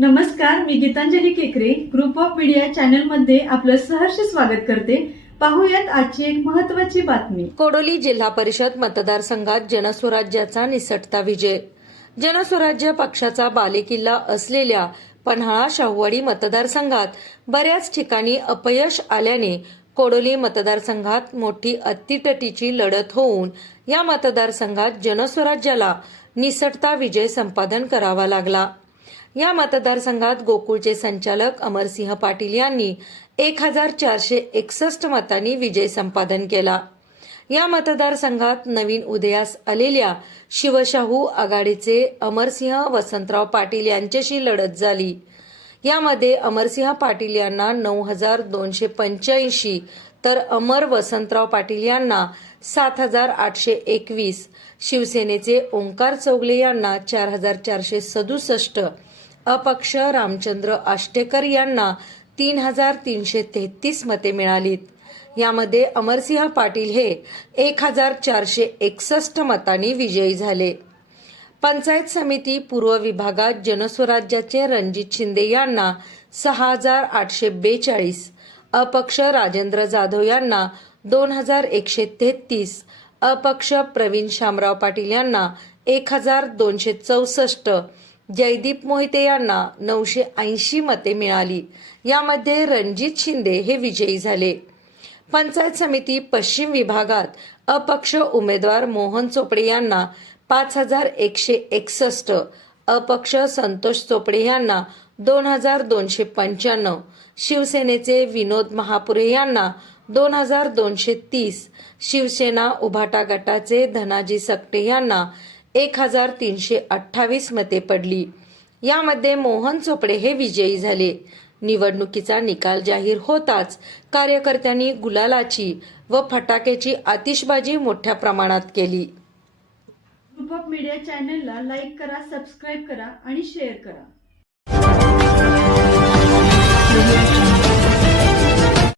नमस्कार, मी गीतांजली केकरे group of media channel मध्ये आपलं सहर्ष स्वागत करते। पाहूयात आजची एक महत्त्वाची बातमी। कोडोली जिल्हा परिषद मतदारसंघात जनस्वराज्याचा निसटता विजय। जनस्वराज्य पक्षाचा बालेकिल्ला असलेल्या पन्हाळा शाहूवाडी मतदारसंघात बऱ्याच ठिकाणी अपयश आल्याने कोडोली मतदारसंघात मोठी अत्तीतटीची लढत होऊन या मतदारसंघात जनस्वराज्याला निसटता विजय संपादन करावा लागला। या मतदारसंघात गोकुळचे संचालक अमरसिंह पाटील यांनी 1461 मतांनी विजय संपादन केला। या मतदारसंघात नवीन उदयास आलेल्या शिवशाहू आघाडीचे अमरसिंह वसंतराव पाटील यांच्याशी लढत झाली। यामध्ये अमरसिंह पाटील यांना 9285 तर अमर वसंतराव पाटील यांना 7821, शिवसेनेचे ओंकार चौगले यांना 4467, अपक्ष रामचंद्र आष्टेकर यांना 3333 मते मिळालीत। यामध्ये अमरसिंह पाटील हे 1461 मतांनी विजयी झाले। पंचायत समिती पूर्व विभागात जनस्वराज्याचे रणजित शिंदे यांना 6842, अपक्ष राजेंद्र जाधव यांना 2133, अपक्ष प्रवीण शामराव पाटील यांना 1264, जयदीप मोहिते यांना 980 मते मिळाली। यामध्ये रणजित शिंदे हे विजयी झाले। पंचायत समिती पश्चिम विभागात अपक्ष उमेदवार मोहन चोपडे यांना 5161, अपक्ष संतोष चोपडे यांना 2295, शिवसेनेचे विनोद महापुरे यांना 2230, शिवसेना उभाटा गटाचे धनाजी सकटे यांना 1328 मते पडली। यामध्ये मोहन चोपडे हे विजयी झाले। निवडणुकीचा निकाल जाहीर होताच कार्यकर्त्यांनी गुलालाची व फटाक्याची आतिषबाजी मोठ्या प्रमाणात केली। ग्रुप ऑफ मीडिया चॅनलला लाईक करा, सबस्क्राईब करा आणि शेअर करा।